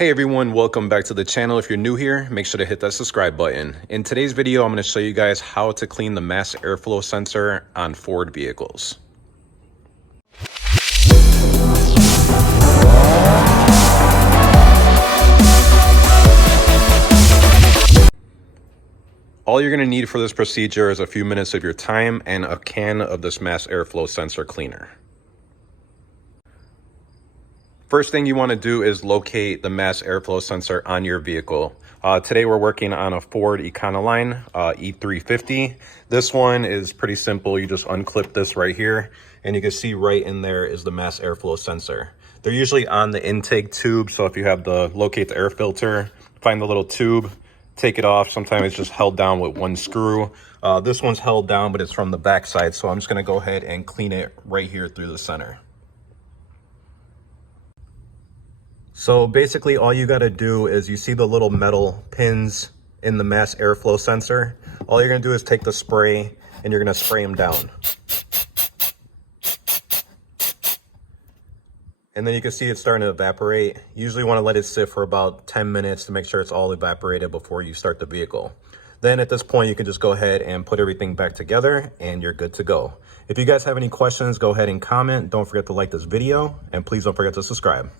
Hey everyone, welcome back to the channel. If you're new here, make sure to hit that subscribe button. In today's video, I'm going to show you guys how to clean the mass airflow sensor on Ford vehicles. All you're going to need for this procedure is a few minutes of your time and a can of this mass airflow sensor cleaner. First thing you want to do is locate the mass airflow sensor on your vehicle. Today we're working on a Ford Econoline E350. This one is pretty simple. You just unclip this right here and you can see right in there is the mass airflow sensor. They're usually on the intake tube, so if you have to locate the air filter, find the little tube, take it off. Sometimes it's just held down with one screw. This one's held down, but it's from the back side, so I'm just going to go ahead and clean it right here through the center. So basically all you got to do is you see the little metal pins in the mass airflow sensor. All you're going to do is take the spray and you're going to spray them down. And then you can see it's starting to evaporate. You usually want to let it sit for about 10 minutes to make sure it's all evaporated before you start the vehicle. Then at this point, you can just go ahead and put everything back together and you're good to go. If you guys have any questions, go ahead and comment. Don't forget to like this video and please don't forget to subscribe.